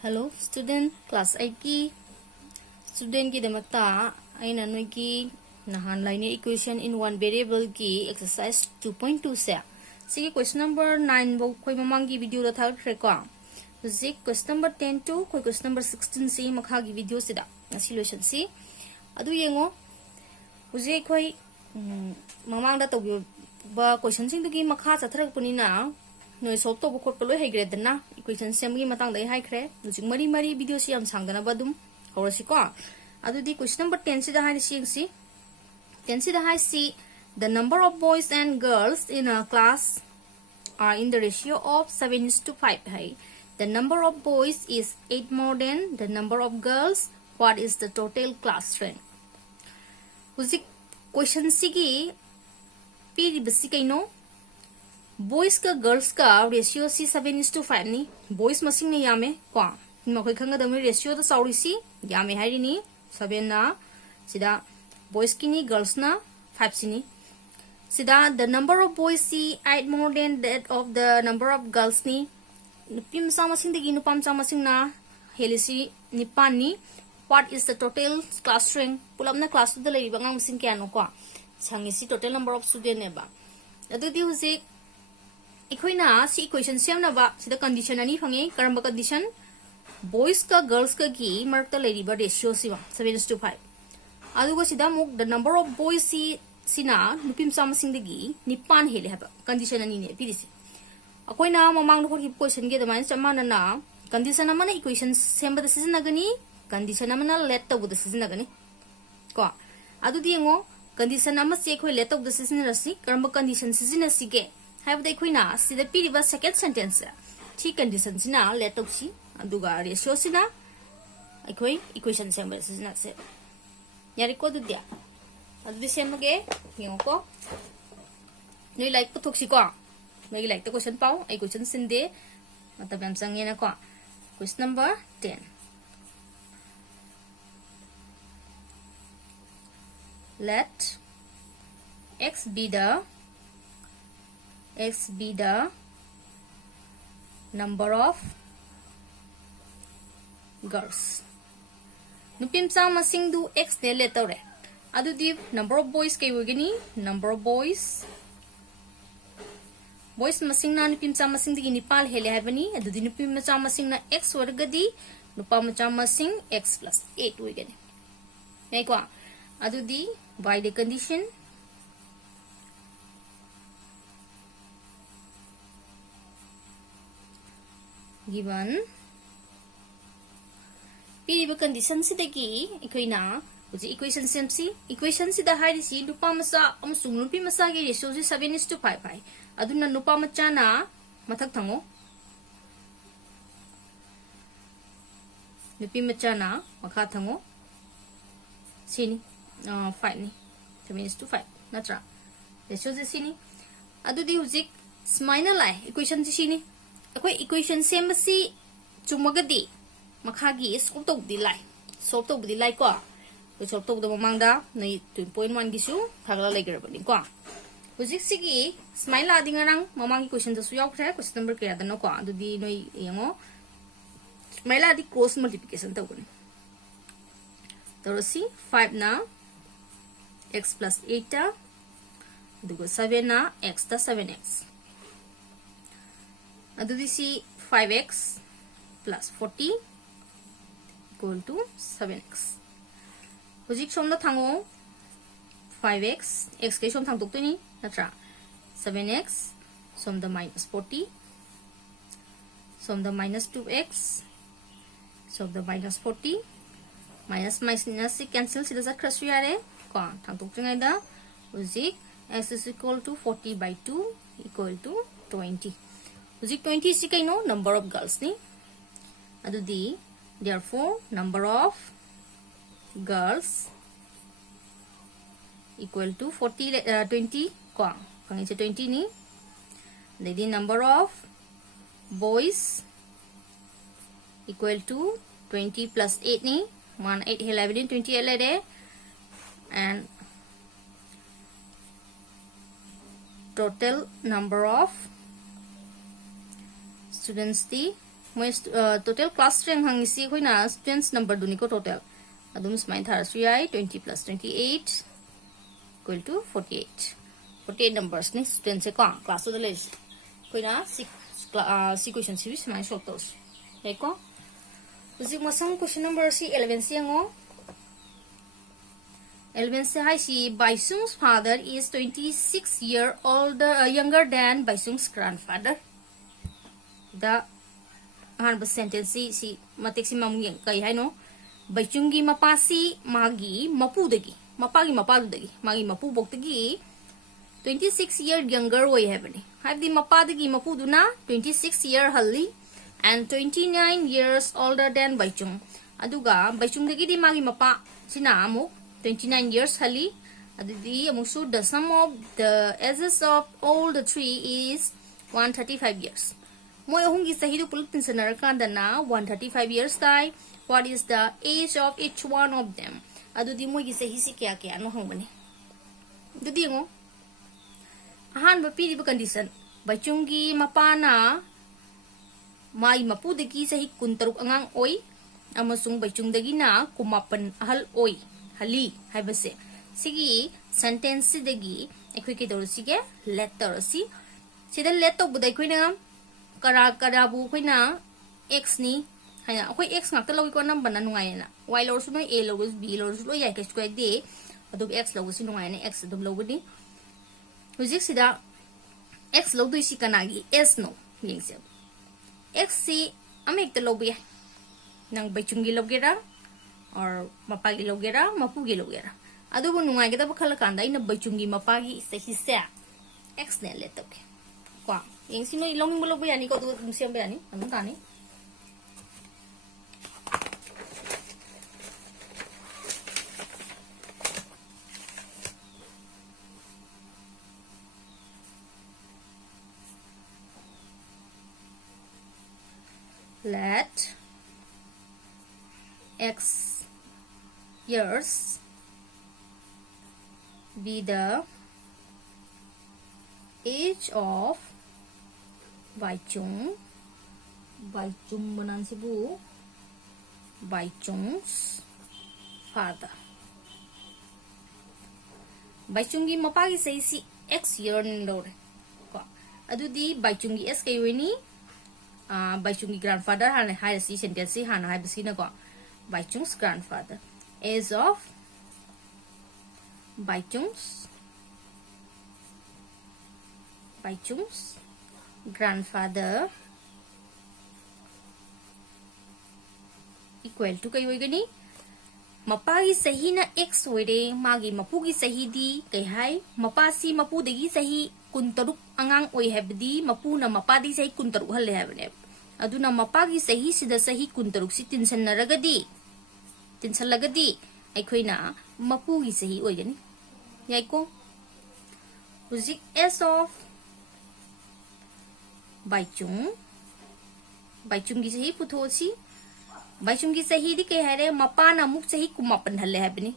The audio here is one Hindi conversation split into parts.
Hello student class 8 की student की दमकता आइना नोई की नहान लाइने equation in one variable की exercise 2.2 से सिगी question number 9 बो कोई ममांग की वीडियो दा थाल को जी question number 10 to कोई question number 16 से मखा की वीडियो से दा solution सी अदु येंगो उजे कोई ममांग दा तोबियो बा question सिंग दुगी मखा चथरक पुनिना नोई सॉल्व तो बखोट पलो है ग्रेडना इक्वेशन सेम की मतंग दे हाई क्रे नुजिक मरी मरी वीडियो सी हम सांगना बदुम होरसी को अदुदी क्वेश्चन नंबर 10 से द हाई सी 10 से द हाई सी the number of boys and girls in a class are in the ratio of 7:5 है the number of boys is 8 more than the number of girls what is the total class rank हुजिक क्वेश्चन सी की पी बसी कइनो बॉयज का गर्ल्स का रेशियो सी 7:5 नी बॉयज मसिंग ने यामे को मखोय खंगदम रेशियो द सौरी सी यामे हाइरिनी 7 ना सिदा बॉयज की नी गर्ल्स ना 5 सिनी सिदा द नंबर ऑफ बॉयज सी 8 more than that of the number of girls नी नुपी मसा मसिंग दगी नुपा मसा मसिंग ना हेलिसी निपान नी what is the total class rank पुलमना क्लास द लेरिबा ngang मसिंग क्या नो को सांगिसी टोटल नंबर ऑफ स्टूडेंट नेबा अदुदी हुजे इक्वेना सी इक्वेशन सेम ना बा सिदा कंडीशन अनि फंगे करम कंडीशन बॉयज का गर्ल्स का की मर्क त लेरिबा रेशियो सिवा 7:5 अदुगो सिदा मुक द नंबर ऑफ बॉयज सी सिना नुपिम सामसिंग दगी निपान हेले हबा कंडीशन अनि ने पिदिसी अकोइना ममांग नो की क्वेश्चन के दमाइन समाना ना कंडीशन अमना इक्वेशन सेम ब सिजन नगनी कंडीशन अमना लेट तब द सिजन नगनी को अदुदी यंगो कंडीशन अमा से खोय लेट तब द सिजन रसी करम कंडीशन सिजन सिगे हाइबदे खोइना सिदा पिरिबा सेकेंड सेंटेंस थी कंडीशन सिना लेट तौसी अदुगा रेशियो सिना अखोइ इक्वेशन सेम सिना से यारि को दुदिया अदुदि सेमगे यंगको नोइ लाइक पुथोक्सी को नोइ लाइक द क्वेश्चन पाओ आई क्वेश्चन सिंदे मतलब हम संगे ना को question number 10 let x be the number of girls nupim sa masing du x ne le tore adu di number of boys kai wogini number of boys masing na nupim sa masing di nipal hele habani adu di nupim sa masing na x wargadi nupa sa masing x plus 8 wogani nei ko adu di by the condition given पीरिबा कंडीशन सिदगी इकोइना उजी इक्वेशन सेमसी इक्वेशन सिदा हाइरिसी नुपा मसा अमसुंग नुपी मसा गे रेशियो से 7:5 पाई अदुना नुपा मचा ना मथक थंगो नुपी मचा ना मखा थंगो सिनी 5 ni 7:5 नत्रा रेशियो से सिनी अदुदी हुजिक स्माइना लाई इक्वेशन से सिनी अखोय इक्वेशन सेम बसी चुमगदी मखागी सॉल्व तौबदी लाई को सॉल्व तौद ममांगदा नै 2.1 गिसु थागला लेगरबनी को हुजिक सिगी स्माइला दिंगरांग ममांगी क्वेश्चन दसु यावख्रे क्वेश्चन नंबर के यादनो को अदुदी नै यंगो स्माइला दि क्रॉस मल्टीप्लिकेशन तौगनी तोरसी 5 ना x plus 8 ta adugo 7 na x ta 7x adudi si 5x plus 40 equal to 7x hojik somna thango 5x x ke som thang tok ni natra 7x som the minus 40 som the minus 2x som the minus 40 minus minus cancel sida sa crash yare thang tok jang da uzik x is equal to 40 by 2 equal to 20 uzik 20 is kaino number of girls ni adu di therefore number of girls equal to 20 ko kang 20 ni the number of boys equal to 20 plus 8 ni 1 8 11 20 11 and total number of students the moi total class strength hang si khoi na students number duni ko total adum smai thar su yai 20 plus 28 equal to 48 48 numbers ni students se ko class to le khoi na si question series smai solve tos hai ko usi mo sang question number si 11 si ngo 11 se hai si Baisung's father is 26 year older younger than Baisung's grandfather. The hanba sentence si matik si mamung kai hai no Baisunggi mapasi magi mapu dagi mapagi mapadu dagi magi mapu bok dagi 26 year younger way have ni have the mapa dagi mapu duna 26 year halli and 29 years older than Baisung aduga Baisung dagi di magi mapa sina amu 29 years hali adidi amusu the sum of the ages of all the three is 135 years moi ahungi sahi du pultin sanar kanda na 135 years tai what is the age of each one of them adudi moi gi sahi si kya kya no hongani dudi ngo ahan ba piri ba condition bachungi mapana mai mapu dagi sahi kuntaruk angang oi amasung bachung dagi na kumapan ahal oi hali haibase sigi sentence sidagi ekhoi ke dorsi ge letter si sida letter budai khoina kara bu khoina x ni haya khoi x ngak ta logi ko number na nungai na y lor su no a lor b lor su lo ya ke square de adub x lor su nungai na x adub log ni hujik sida x log du si kanagi s no yengse x si amek ta log ya nang bachungi logera or mapagi logera mapugi logera adu bu nungai ke ta bakhala kanda ina bachungi mapagi sahi se x ne le tok kwa yeng sino ilong mo log yani ko du siam yani anong tani let x years be the age of Baichung menan sibu Baichung's father Baichungi mapagi say si x year nindore ko adudi Baichungi s kay weni Baichungi grandfather hana hai si sentence hana hai bisina ko Baichung's grandfather age of Baichung's grandfather equal to kai hoigani mapagi sahi na x hoire magi mapugi sahi di kai hai mapasi mapu degi sahi kuntaruk angang oi habdi mapu na mapadi sahi kuntaruk halle habne aduna mapagi sahi sida sahi kuntaruk si tinsan naragadi tinsan lagadi aikhoina mapugi sahi oigani yaiko hujik s of Baichungi sahi puthosi Baichungi sahi di kai hare mapana muk sahi kumapan halle habni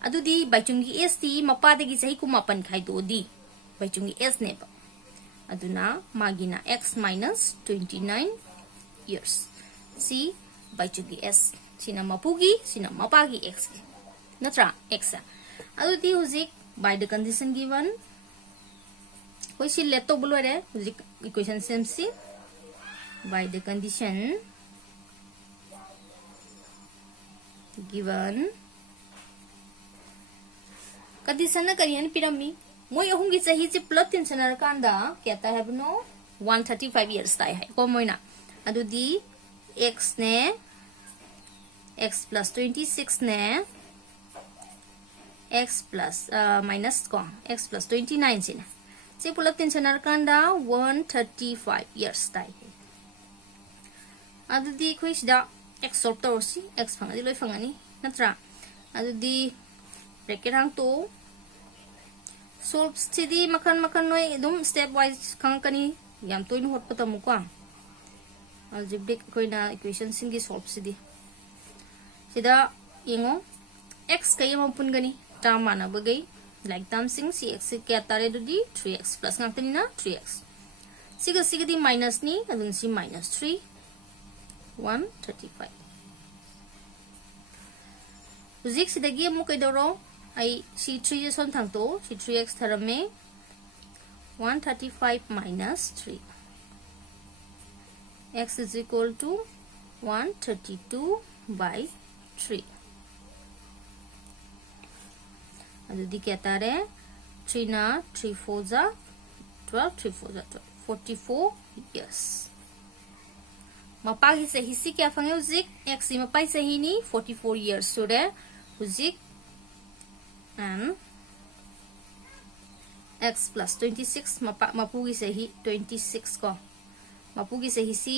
adudi Baichungi s ti mapa degi sahi kumapan khai do di Baichungi s ne ba aduna magina x minus 29 years si Baichungi s sina mapugi sina mapagi x natra x adudi hujik by the condition given koi si leto bulo re hujik equation same si by the condition given condition na kariyan pirami moi ahungi sahi si plot tin sanar kanda keta have no 135 years tai hai ko moina adudi x ne x plus 26 ne x plus minus ko x plus 29 sina si pulap tin sanar kanda 135 years tai adudi khoi sida x solve to si x phangadi loi phangani natra adudi bracket hang to solve sidi makan noi dum step wise khangkani yam toin hot patamu ko algebraic koina equation singi solve sidi sida ingo x kay mampun gani tama na bagay like tam sing si x kya tare dudi 3x plus ngak tani na 3x siga di minus ni adun si minus 3 135 हुजिक सिदगी Amu कैदरो I c3 J Son थांतो c3x थरमे 135 minus 3 x is equal to 132 by 3 अदुदी क्या तारे 3 ना 3 4 जा 12 3 4 जा 44 years मपागी से हिसी क्या फंगे हुजिक x मपाई से ही नी 44 years सुरे हुजिक and x plus 26 mapugi से ही 26 को mapugi से ही सी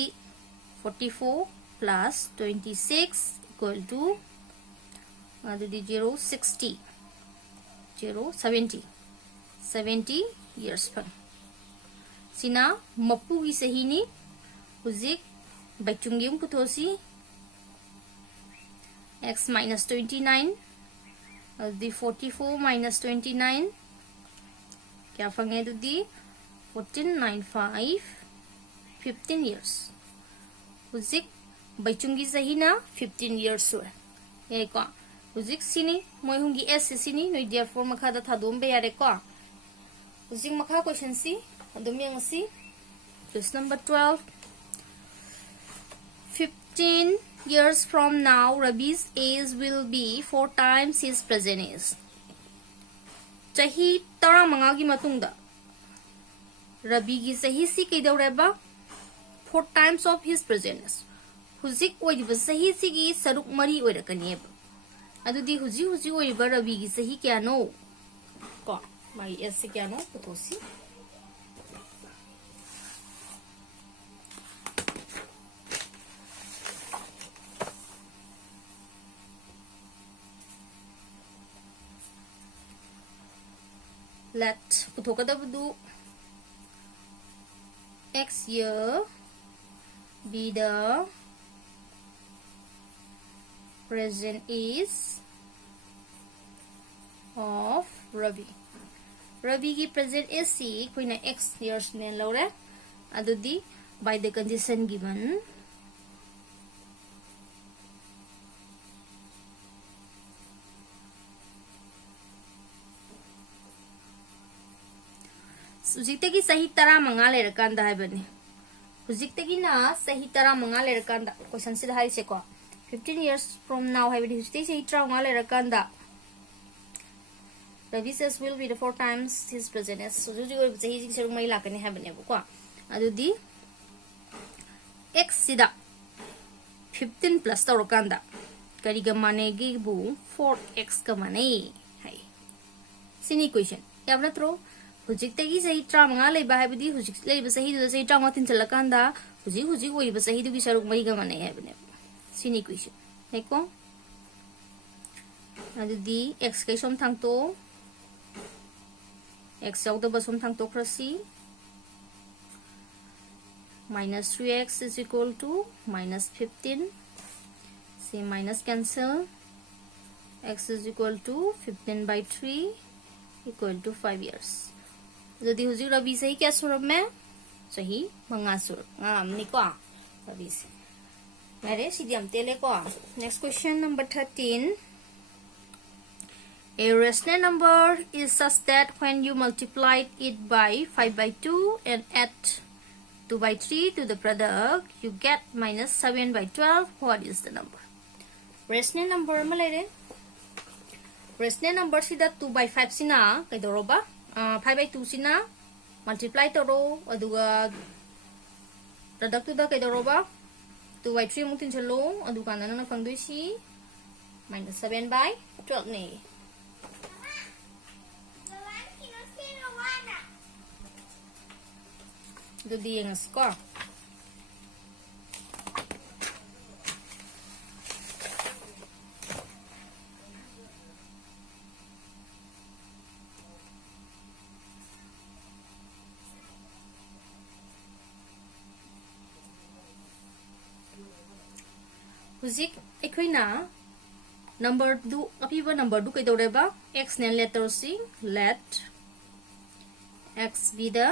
44 plus 26 equal to 0 70 years पर सिना mapugi से ही नी हुजिक बैचुंगियम पुथोसी x minus 29 the 44 minus 29 क्या फंगे तो दी 1495 15 years हुजिक बैचुंगी सही ना 15 years हुए ये को हुजिक सिनी मोय हुंगी एस सिनी नो देयरफॉर मखा दा थादोम बे यारे को हुजिक मखा question C अदुम यंगसी question number 12 15 years from now Rabi's age will be 4 times his present age chahi tara manga gi matungda Rabi gi sahi si kaidawreba 4 times of his present age huzik oiba sahi si gi saruk mari oirakanieba adudi huji oiba Rabi gi sahi kya no ko mai age kya no putosi let puthokadabdu x year be the present age of Rabi ki present age si koina x years ne lore adudi by the condition given हुजिक्तगी सही तरा मंगा लेरकांदा हाइबने हुजिक्तगी ना सही तरा मंगा लेरकांदा क्वेश्चन से हाइसे को 15 years from now हाइबने हुजिक्तगी सही तरा मंगा लेरकांदा Rabi says will be the 4 times his present age so juicy ओइ सही जी सरुक मै लाकने हाइबने को अदुदी x सिदा 15 plus तौरकांदा करिगा मानेगी बु 4x का माने हाय सिनी क्वेश्चन याबना थ्रो हुजिक्तगी सही त्रामंगा लेबा हाइबदी हुजिक लेबा सही दु सही त्रांगा तिन चलकांदा हुजिक ओइबा सही दुगी सरुक मरिगा माने हाइबने सिनी क्वेश्चन हेको अदुदी x कै सोम थांगतो x यावदबा Som थांगतो क्रसी minus 3x is equal to minus 15 say minus cancel x is equal to 15 by 3 equal to 5 years जदि हुजिक रबी सही क्या सुरब में सही मंगा सुर निको रबी से मेरे सीधीम तेले को next question number 13 a rational number is such that when you multiply it by 5 by 2 and add 2 by 3 to the product you get minus 7 by 12 what is the number rational number malere rational number sida 2 by 5 sina kaidoroba 5 by 2 sina multiply toro aduga product to da kaidoroba 2 by 3 mutin chalo aduga nana fangdoi si minus 7 by 12 ne do di ang score हुजिक एखोइना नंबर दु अपिबा नंबर दु कैदौरेबा x ने लेटर सी let x be the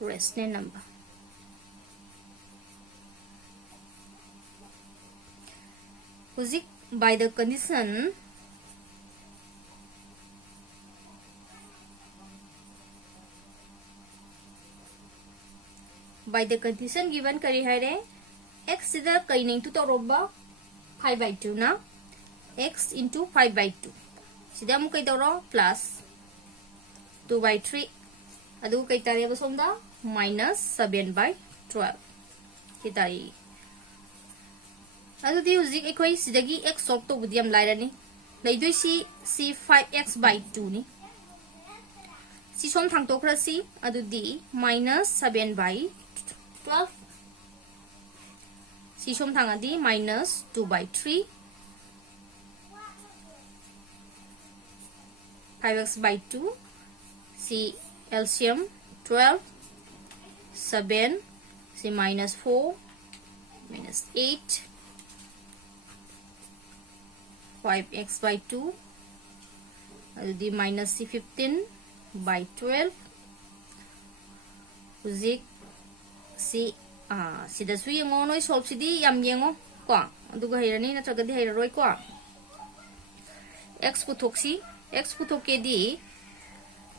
rational number Huzik by the condition given kari haire x sida kaining to toroba 5/2 na x into 5/2 sida mo kay toro plus 2/3 adu kay tari ba somda minus 7/12 kitari adu di huzik ekoi sidagi x solve to budiam lairani laidoi si 5x/2 ni si som thang to khra si adu di minus 7/12 si som thang adi minus 2/3 5x/2 si LCM 12 7 si minus 4 minus 8 5x/2 adu di minus si 15/12 huzik si sida su yengo noi solve sidi yam yengo kwa aduga hairani natraga di hairaroi kwa x puthoksi x puthoke di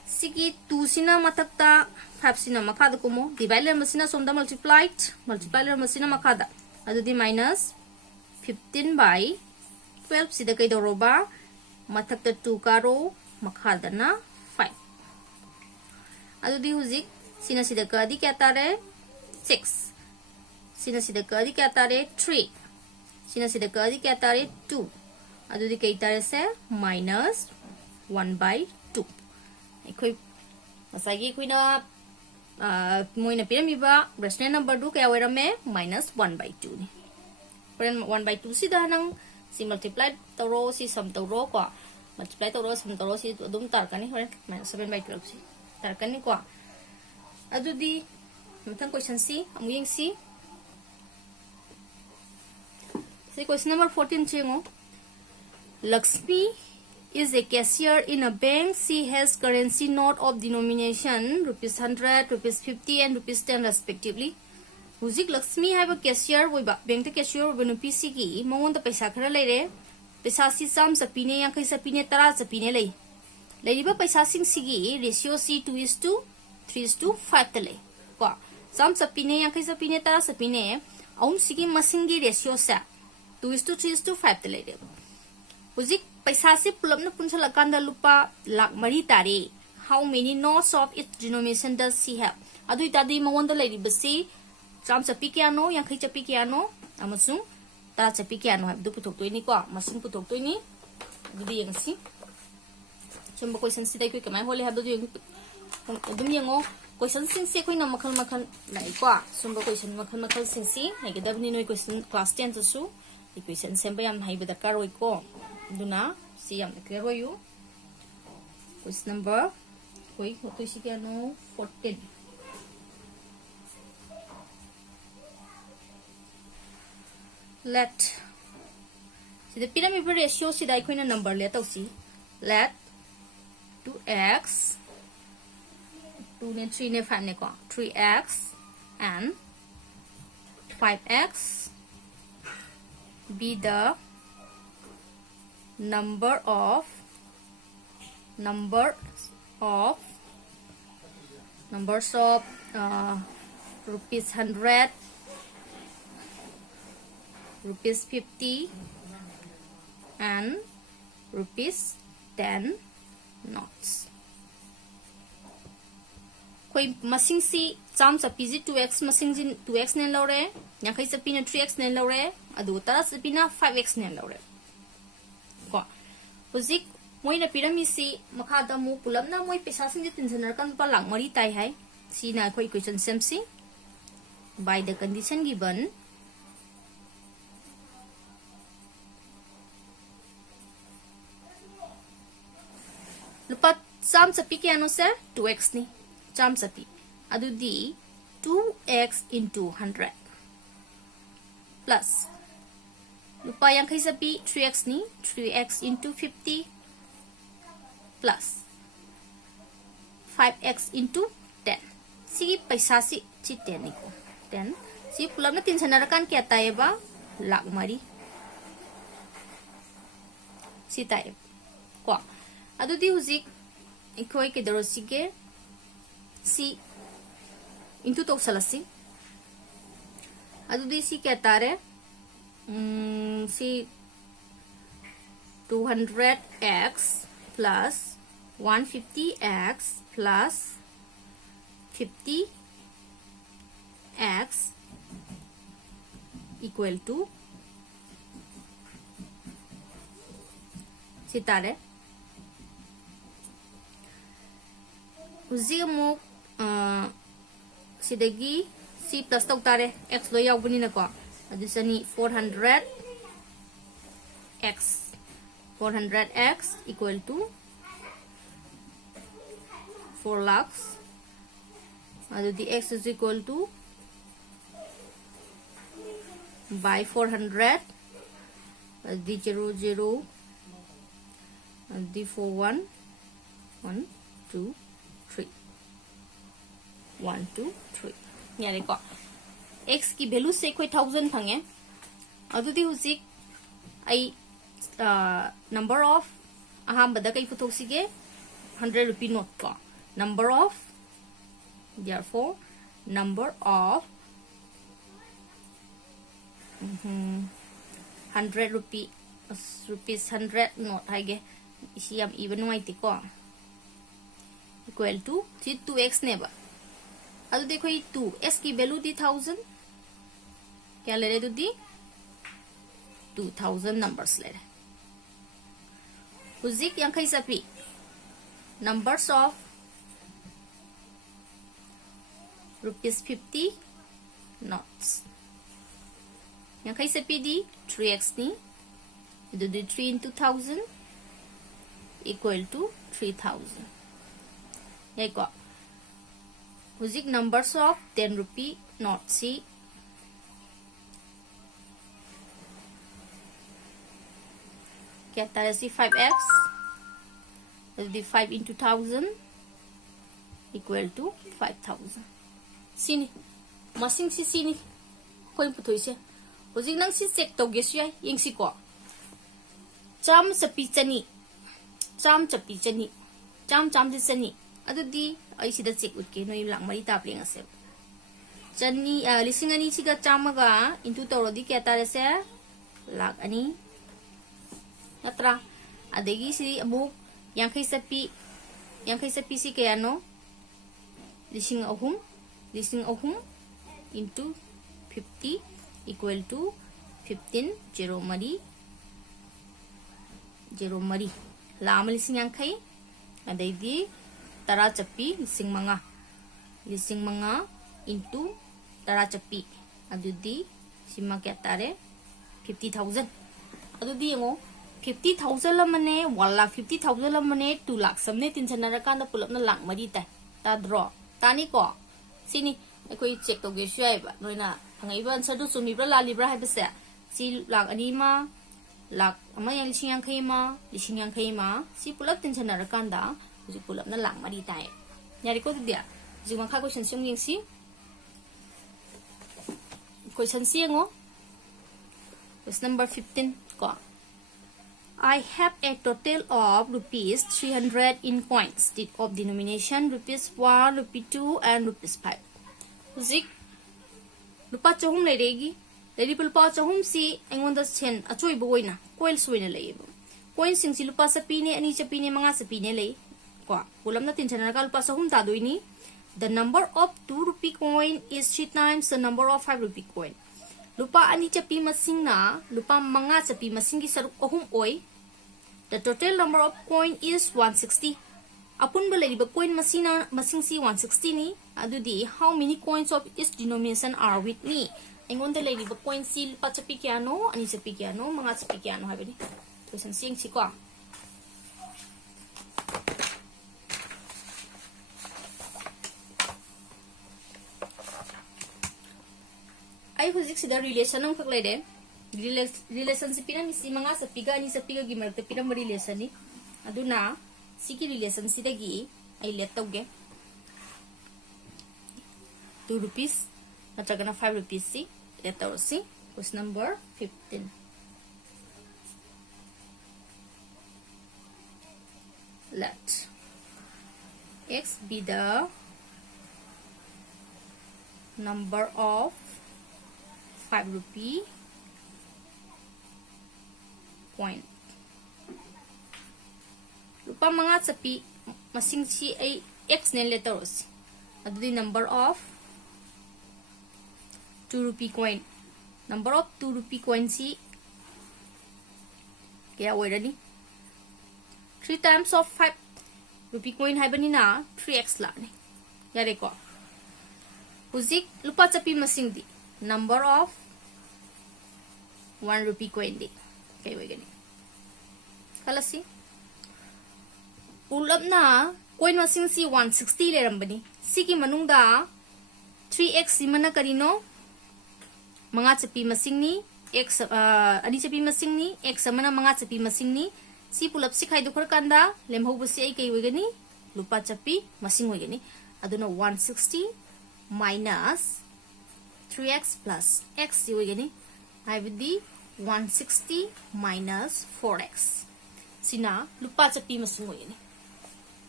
sigi 2 sina matakta 5 sina makada kumo divided masina somda multiplied masina makada adu di minus 15/12 sida kay doroba matakta 2 karo makada na 5 adu di huzik sina sida ka di kya tare 6 sina sida ka di kya tare 3 sina sida ka di kya tare 2 adu di kay tare se minus 1/2 ekoi masagi kuina moina piramiba rational number du kaya werame minus 1/2 ni pren 1/2 sida nang si multiply toro si sum toro ko multiply toro sum toro si dum tar kani horen minus 7/12 si tar kani ko adu di mathang question si amuyeng si question number 14 chengo Lakshmi is a cashier in a bank. She has currency note of denomination rupees 100, rupees 50 and rupees 10 respectively. Huzik Lakshmi have a cashier with bank the cashier with no PC ki mongon the paisa khara leire paisa si sam sapine yang kai sapine tara sapine lei leiba paisa sing sigi ratio c 2:3:5 tale ko sam sapine yang kai sapine tara sapine aum sigi masingi ratio sa 2:3:5 tale de huzik paisa si pulap na punsala kanda lupa lakh mari tare how many notes of its denomination does she have adu itadi mongon da leiri basi sam sapi kiano yang kai chapi kiano amasung tara chapi kiano ha du puthok toini ko masung puthok toini dudi yang si chumba question si dai ko kamai hole ha du dum yango question sing si ko na makhal lai ko chumba question makhal sing si hai ge dabni noi question class 10 to su equation semba yam hai beda karoi ko duna si yam clear hoyu question number koi hotoi si kiano 14 let si the pyramid ratio si dai koina number le tau si let 2x 2 ne 3 ne 5 ne ko 3x and 5x be the numbers of rupees 100 rupees 50 and rupees 10 notes koi masing si cham chapi ji 2x masing jin 2x ne lore nyakai chapi na 3x ne lore adu tara chapi na 5x ne lore ko huzik moina pyramid si makha da mu pulam na moi pesa sing ji tinjanar kan pa lang mari tai hai si na koi question sem si by the condition given lupa cham chapi ke ano sir 2x ni cham chapi adu di 2x into 100 plus lupa yang kai chapi 3x ni 3x into 50 plus 5x into 10 si paisa si 10 ni ko 10 si pulam na tinsanarakan kya tayo ba lakh mari सी ताए को अदुदी हुजिक इखोई के दरोसिगे सी इंटू तौसलसी अदुदी सी क्या तारे सी 200x plus 150x plus 50x equal to सितारे उसी अमुक सिदगी सी प्लस तौ तारे x लो यावबनी नको अदुसनी 400x equal to 4 lakhs the x is equal to by 400 the 00 the 41 1 2 3 1 2 3 यारे को x की वैल्यू से कोई 1000 fungi अदुदी हुजिक I number of aham bada kai putok sige 100 rupee note ko number of therefore number of 100 rupees 100 note haige isi yam even waiti ko equal to 2x neba adu dekho ye 2x ki value di 1000 kya le rahe dudi 2000 numbers le rahe Huzik yang kai sapi numbers of rupees 50 notes yang kai sapi di 3x ni itu di 3 into 1000 equal to 3000 ya ko Huzik numbers of 10 rupee notes si क्या तरह से 5x the 5 into 1000 equal to 5000 sini masing si sini कोई पुथोई से होजिक नंग si check तो गेस याय यंग si को चाम चपी चनी चाम चपी चनी चाम चाम से चनी अदुदी आई सिदा चेक उठ के नोई लांग मरी ताप लेंगे से चनी लिसिंग अनी सिगा चामगा into तोरोदी क्या तरह से लाख अनी नत्रा अदेगी सी अमुक यांखै सपी सी कयानो लिसिंग अहुम into 50 equal to 15 0 mari लाम लिसिंग यांखै अदेगी तरा चप्पी लिसिंग मंगा into तरा चप्पी अदुदी सिमा क्या तारे 50,000 अदुदी यंगो 50,000 lamane 1,50,000 lamane 2 lakh samne tinchana rakanda pulapna lakh mari ta ta draw tani ko sini ekoi check to ge shai ba noina angai ban sadu sumi bra la libra ha bese si lakh ani ma lakh ama yang lising yang khai ma si pulap tinchana rakanda ji pulapna lakh mari ta yari ko dia jima kha question sing yeng si question si ngo question number 15 ko I have a total of rupees 300 in coins of denomination rupees 1, rupees 2 and rupees 5. Zik lupa chahum le regi leli lupa chahum si engon da chen achoi boina coil suina le coin sing si lupa sapi ne ani sapi ne manga sapi ne le ko pulam na tin chana ka lupa chahum ta doini the number of 2 rupee coin is 3 times the number of 5 rupee coin lupa ani chapi masing na lupa manga chapi masing gi saruk ahum oi the total number of coin is 160 apun balai coin masing si 160 ni adudi how many coins of each denomination are with me engon the lady coin si lupa chapi kyano ani chapi kyano manga chapi kyano habini question sing si ko ai huzik sida relation ang kaklay den relationship na misi mga sa piga ni sa piga gi maragta pira mo relation ni aduna siki relation sidagi ay let tawge 2 rupees natraga na 5 rupees si let taw si question number 15 let x be the number of 5 rupee coin. Lupa mga sapi masing si ay x na letters. Ado di number of 2 rupee coin. Number of 2 rupee coin si kaya wala ni 3 times of 5 rupee coin hai bani na 3x la ni. Yare ko. Huzik lupa sapi masing di number of 1 rupee coin di. Kaya wala gani. Kalasi ulap na coin masing si 160 le rambani. Siki manung da 3x si mana karino mga sapi masing ni x ani sapi masing ni x mana mga sapi masing ni si pulap si khai dukhar kanda lemho busi ai kai wegani lupa sapi masing wegani aduna 160 minus 3x plus x si wegani I with the 160 minus 4x sina lupa sapi masing wegani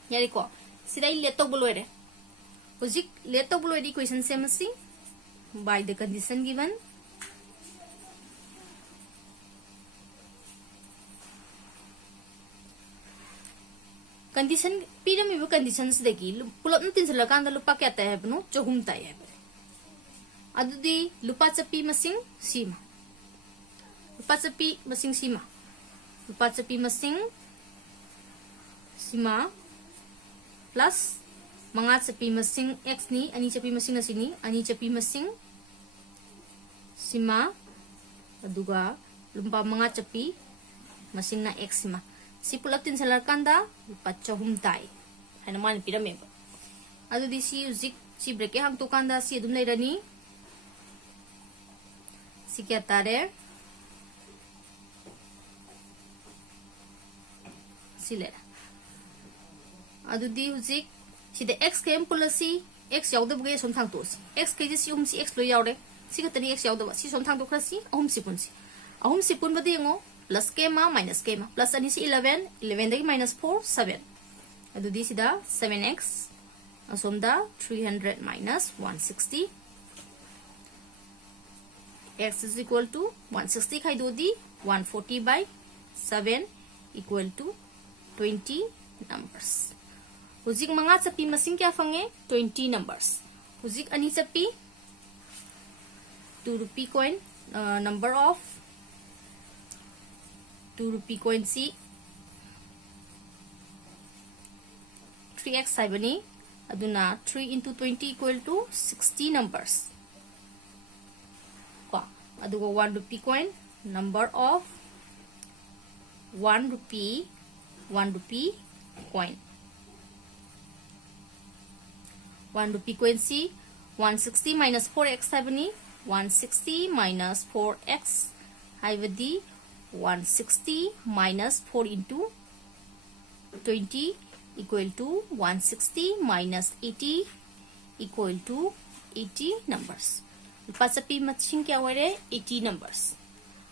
yari ko sida leto buloire hojik leto buloire equation se masing by the condition given condition pyramid conditions degi pulap natin sa lakanda lupa kya tayo no chohum tayo adu di lupa sapi masing sima lupa sapi masing sima lupa sapi masing sima plus mga sapi masing x ni ani sapi masing na sini ani sapi masing sima aduga lumpa mga sapi masing na x sima si pulap tin sa lakanda lupa chohum tayo ay naman pyramid adu di si uzik si breke hang tukanda si adum lairani si kya tare sile adu di uzik si de x kem pulasi x yaw da buge som thang to si x ke si si x lo yaw de si ka tani x yaw da si som thang to krasi ahum si pun ba de ngo plus kema minus kema plus ani si 11 dagi minus 4 7 adu di sida 7x asomda 300 minus 160 x is equal to 160 khai do di 140 by 7 equal to 20 numbers hujik mga sapi masing kya fange 20 numbers hujik ani sapi 2 rupee coin number of 2 rupee coin si 3x saibani aduna 3 into 20 equal to 60 numbers ko adugo 1 rupee coin number of 1 rupee coin 1 rupee coin si 160 minus 4x saibani 160 minus 4x hai vadi 160 minus 4 into 20 equal to 160 minus 80 equal to 80 numbers. Lupa sapi masing kya ware 80 numbers.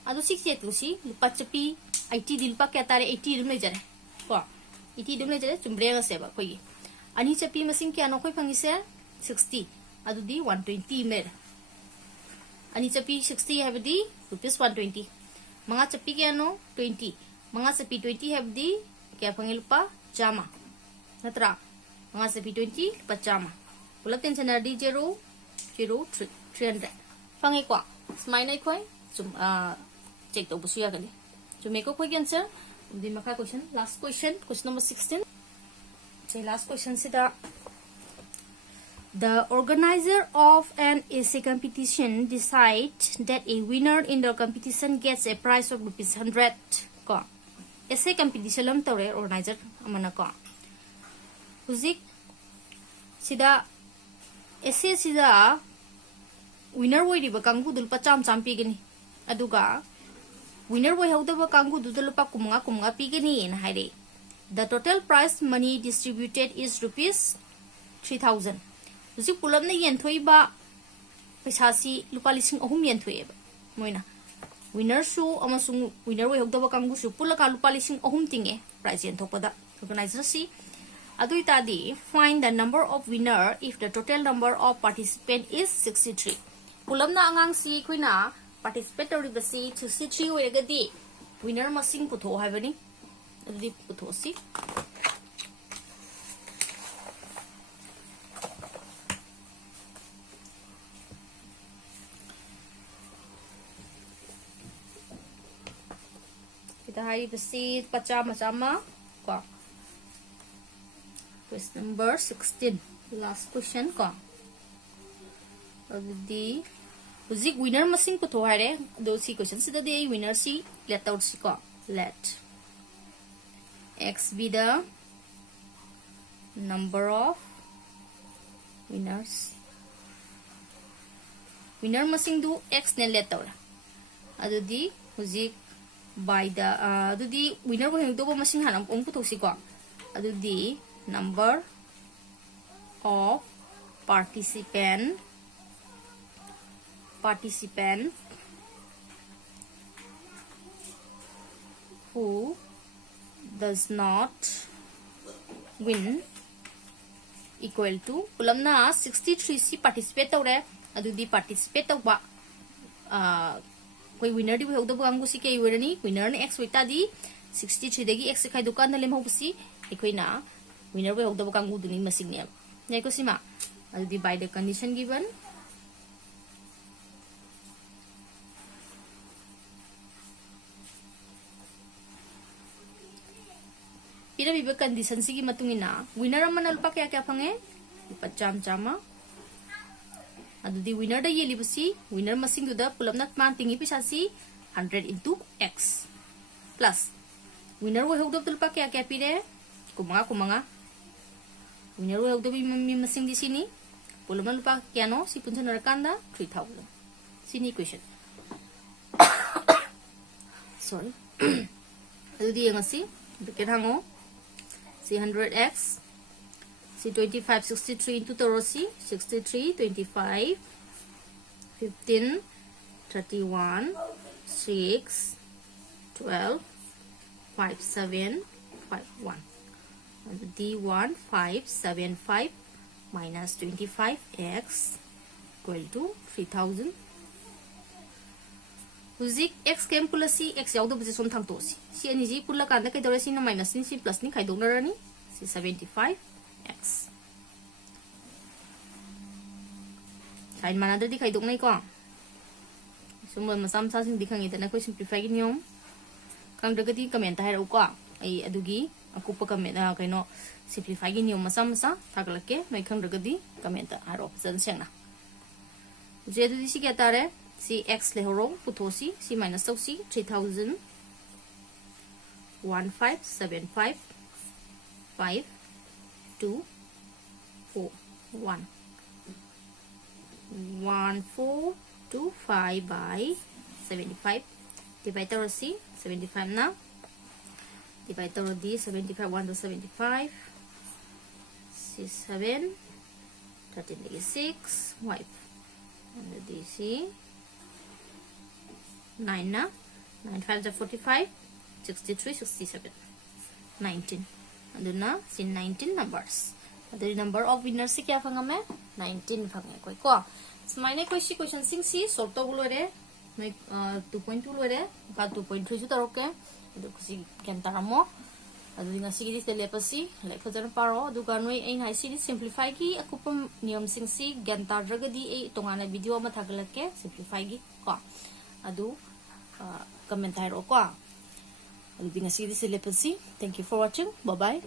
Ado 68 si lupa sapi 80 di lupa kya tare 80 dum le jare. Ko 80 dum le jare chumbre ga seba koi. Ani sapi masing kya no koi phangise 60. Ado di 120 mer. Ani sapi 60 have di rupees 120. Mga sapi kaya no 20 mga sapi 20 have di kaya panggil pa jama natra mga sapi 20 pa jama ulap tin sana di 0 300 pangi kwa smai nai khoi sum check to busuya kali so make ko answer di maka question last question number 16 say last question sida the organizer of an essay competition decides that a winner in the competition gets a prize of rupees 100 ko essay competition lam tore organizer amana ko huzik sida essay sida winner woi riba kanggu dul pacham champi gini aduga winner woi hauda ba kanggu dul pa kumnga pi gini na haire the total prize money distributed is rupees 3000 Usi pulap na yen thoi ba paisa si lupa lising ahum yen thoi ba moina winner su amasung winner wei hokda ba kanggu su pulaka lupa lising ahum tinge prize yen thokpada recognize see adu itadi find the number of winner if the total number of participant is 63 pulamna angang si kuina participate toriba si 63 oiragadi winner masing putho haibani adi putho si kita hari besi pachama ko question number 16 last question ko adi uzik winner masing putho hare do si question sida de winner si let out si ko let x be the number of winners winner masing do x ne let out adudi uzik by the adudi winner ko heng do ba masing hanam ong putho si ko adudi number of participant who does not win equal to pulamna 63 si participate tawre adudi participate tawba koi winner di ho do bangu si ke wirani winner ne x wita di 63 dagi x khai dukan na lem ho si ekoina winner we ho do bangu duni masing ne nei ko sima adudi by the condition given pira biba condition sigi matungina winner amana lupa kya kya phange lupa chama adudi winner da yeli busi winner masing du da pulamna man tingi pisa si 100 into x plus winner we hogdo lupa kya kya pire kumanga winner we hogdo bi masing di sini pulamna lupa kya no si punsa narakanda 3000 sini equation sorry adudi yang asi dikit hango si 100x si 25 63 into torosi 63 25 15 31 6 12 5 7 5 1 and d1 5 7 5 minus 25x equal to 3000 Huzik x kem plus si x yaw do position thang to si ani ji pula kan da kai dore si na minus ni si plus ni khai do na rani si 75x sign mana da di khai do nai ko sumon masam sa sing dikhangi da na ko simplify gi niom kang da gadi comment ta hai ro ko ai adugi aku pa comment na kai no simplify gi niom masam sa thaglake mai khang da gadi comment ta ha ro jan seng na je du si ke ta re si x le horong putosi si minus so si 3000 1575 5 2 4 1 1425 by 75 divided si 75 na divided di 75 1 to 75 7 13 6 5 and this is 9 na 9 5 is 45 63 67 19 and na si 19 numbers the number of winners si kya phanga me 19 phanga koi ko smaine koi si question sing si solve to bulore mai 2.2 lore ka 2.3 ju taroke adu si ken taramo adu nga si gi tele pasi le fajar paro adu ka noi ai hai si simplify gi akupam niyam sing si gen taragadi ai tongana video ma thaglake simplify gi ko adu comment hai ro ko adu nga si thank you for watching bye bye